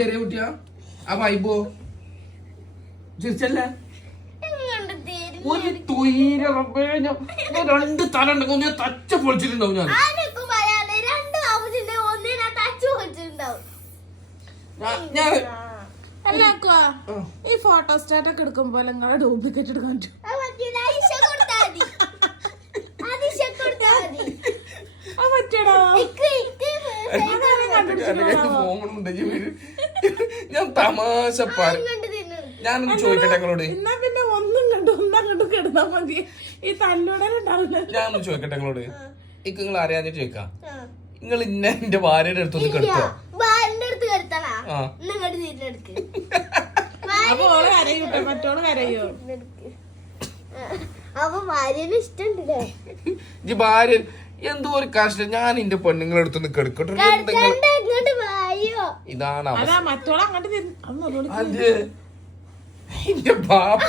ചെറിയ കുട്ടിയാ ആ വൈബോ ചിരിച്ചല്ലേ ഒരു തൊയ്യ രണ്ട് തല ഉണ്ടെങ്കിൽ ഞാൻ തച്ച പൊളിച്ചിട്ടുണ്ടാവും ഞാൻ ഈ ഫോട്ടോ സ്റ്റാറ്റ് ഒക്കെ എടുക്കുമ്പോ നിങ്ങളെ ഡ്യൂപ്ലിക്കേറ്റ് എടുക്കാൻ ഞാൻ തമാശ ഞാനൊന്ന് ചോദിക്കട്ടെ നിങ്ങളോട് എന്നാ പിന്നെ ഒന്നും കണ്ടു കിടന്നാ മതി ഈ തല്ലുടലുണ്ടാവില്ല. ഞാനൊന്ന് ചോദിക്കട്ടെ നിങ്ങളോട് ഇക്ക് നിങ്ങൾ അറിയാഞ്ഞിട്ട് ചോദിക്കാം നിങ്ങൾ ഇന്ന എന്റെ ഭാര്യയുടെ അടുത്തൊന്ന് കെടുത്തോ അപ്പൊ ഓള് കരയൂട്ടെ മറ്റോള് കരയോ അപ്പൊ ഭാര്യന് ഇഷ്ടണ്ടല്ലേ ഈ ഭാര്യ എന്തോ ഒരു കഷ്ടം ഞാൻ എന്റെ പെണ്ണുങ്ങളുടെ അടുത്തൊന്ന് കെടുക്കട്ടെ ഇതാണ് അതാ മറ്റോള് അങ്ങോട്ട് അത് എന്റെ ബാപ്പ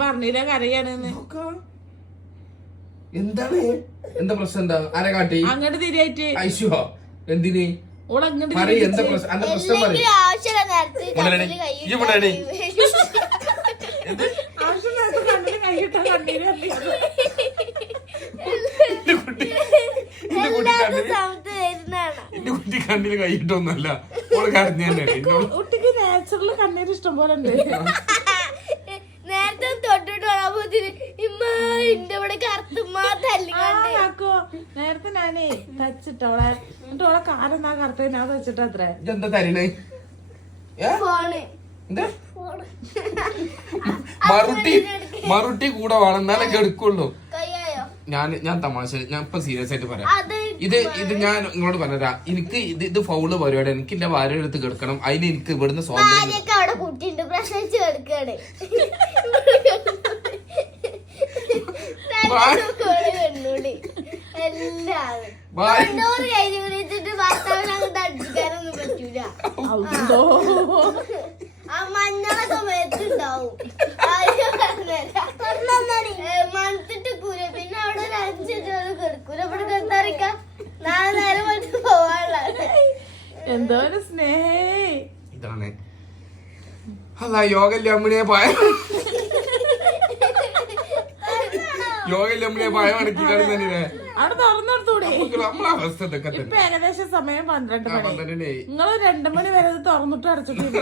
പറഞ്ഞില്ല കരയാണെന്ന് എന്താണ് എന്താ പ്രശ്നം എന്താ ആരെ കാട്ടി അങ്ങോട്ട് തിരിയായിട്ട് ഐശോ എന്തിന് ഓളങ്ങോട്ട് പറയ് എന്താ പ്രശ്നം എന്റെ പ്രശ്നം പറയും കൈയിട്ട കണ്ണീര് എന്റെ കുട്ടി കണ്ണിന് കൈയിട്ടൊന്നുമല്ല ഓള് കരഞ്ഞു തന്നെ കുട്ടിക്ക് നാച്ചുറൽ കണ്ണീര് ഇഷ്ടം പോലെ ഉണ്ട്. നേരത്തെ തൊട്ടിട്ട് ഇവിടെ കറുത്തുമ്മ ആക്കോ നേരത്തെ ഞാനേ തച്ചിട്ടോളെ എന്നിട്ട് ഓളെ കാലെന്നാ കറുത്ത ഞാൻ തച്ചിട്ടത്രേ. എന്താ തരണേ മറുട്ടി കൂടെ വേണം എന്നാലൊക്കെ എടുക്കുള്ളൂ. ഞാൻ തമാശ ഞാൻ ഇപ്പൊ സീരിയസ് ആയിട്ട് പറയാം. ഇത് ഞാൻ നിങ്ങളോട് പറഞ്ഞാ എനിക്ക് ഇത് ഫൗള് പരിപാടി. എനിക്ക് എന്റെ ഭാര്യയുടെ അടുത്ത് കിടക്കണം. അതിന് എനിക്ക് ഇവിടുന്ന് സ്വാതന്ത്ര്യം മഞ്ഞളൊക്കെ മേത്തുണ്ടാവും മണത്തിട്ട് കൂര പിന്നെ അവിടെ ഒരു 5 മിനിറ്റ് കിടക്കൂല ഇവിടെ കിടത്താറിക്ക 4 നേരം വന്നിട്ട് പോവാനുള്ള എന്തോ ഒരു സ്നേഹേ ഇതാണ്. അല്ല യോഗല്യമ്മനെ പായം അടക്കി തന്നെ അവിടെ തുറന്നെടുത്തൂടെ. നമ്മളെ അവസ്ഥ ഇതൊക്കെ ഇപ്പൊ ഏകദേശം സമയം 12 മണി. നിങ്ങൾ 2 മണി വരെ തുറന്നിട്ട് അടച്ചിട്ടില്ല.